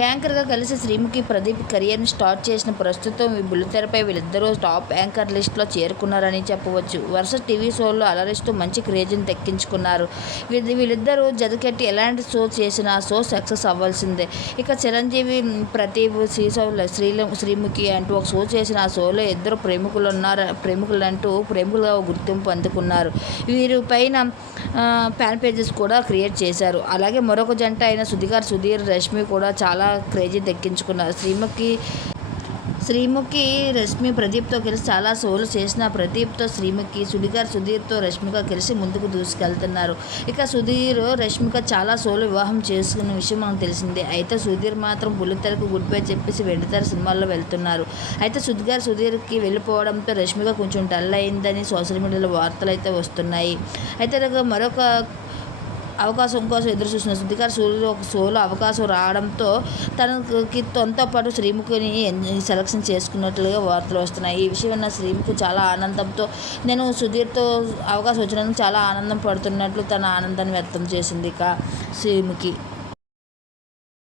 యాంకర్గా కలిసి శ్రీముఖి ప్రదీప్ కెరియర్ని స్టార్ట్ చేసిన ప్రస్తుతం ఈ బుల్లితెరపై వీళ్ళిద్దరూ టాప్ యాంకర్ లిస్ట్లో చేరుకున్నారని చెప్పవచ్చు. వరుస టీవీ షోల్లో అలరిస్తూ మంచి క్రేజ్ని దక్కించుకున్నారు. వీళ్ళిద్దరూ జతకెట్టి ఎలాంటి షో చేసినా షో సక్సెస్ అవ్వాల్సిందే. ఇక చిరంజీవి ప్రదీప్ శ్రీశైల శ్రీల శ్రీముఖి అంటూ ఒక షో చేసిన ఆ షోలో ఇద్దరు ప్రేమికులు ఉన్నారు ప్రేమికులు అంటూ ప్రేమికులుగా గుర్తింపు అందుకున్నారు. వీరి పైన ఫ్యాన్ పేజెస్ కూడా క్రియేట్ చేశారు. అలాగే మరొక జంట అయిన సుధిగారు సుధీర్ రష్మి కూడా చాలా క్రేజీ దక్కించుకున్నారు. శ్రీముఖి శ్రీముఖి రష్మి ప్రదీప్తో కలిసి చాలా సోలు చేసిన ప్రదీప్తో శ్రీముఖి సుడిగారు సుధీర్తో రష్మిక కలిసి ముందుకు దూసుకెళ్తున్నారు. ఇక సుధీర్ రష్మిక చాలా సోలు వివాహం చేసుకున్న విషయం మనకు తెలిసిందే. అయితే సుధీర్ మాత్రం బుల్లితెరకు గుడ్ బై చెప్పేసి వెండితెర సినిమాల్లో వెళ్తున్నారు. అయితే సుధిగారు సుధీర్కి వెళ్ళిపోవడంతో రష్మిక కొంచెం డల్ అయిందని సోషల్ మీడియాలో వార్తలు అయితే వస్తున్నాయి. అయితే మరొక అవకాశం కోసం ఎదురు చూసిన శుద్ధిగారు సూర్యుడు ఒక షోలో అవకాశం రావడంతో తనకి తనతో పాటు శ్రీముఖిని సెలక్షన్ చేసుకున్నట్లుగా వార్తలు వస్తున్నాయి. ఈ విషయం ఉన్న శ్రీముఖి చాలా ఆనందంతో నేను సుధీర్తో అవకాశం వచ్చినందుకు చాలా ఆనందం పడుతున్నట్లు తన ఆనందాన్ని వ్యక్తం చేసింది ఇక శ్రీముఖి.